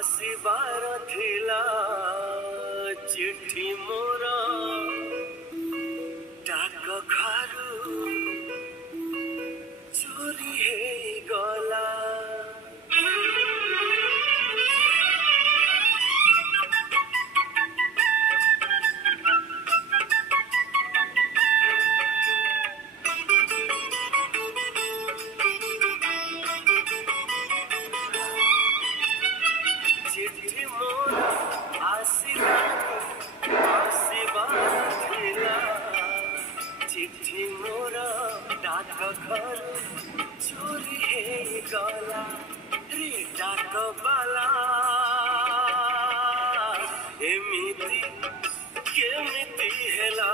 ଆସିବାର ଥିଲା ଚିଠି ମୋର ଡାକ ଘରୁ ଚୋରି ହେଇଗଲା। चिट्ठी मोर ଆସିବାର ଥିଲା ଚିଠି ମୋର ଡାକ ଘରୁ ଚୋରି ହେଇଗଲା ରେ ଡାକବାଲା ଏମିତି କେମିତି ହେଲା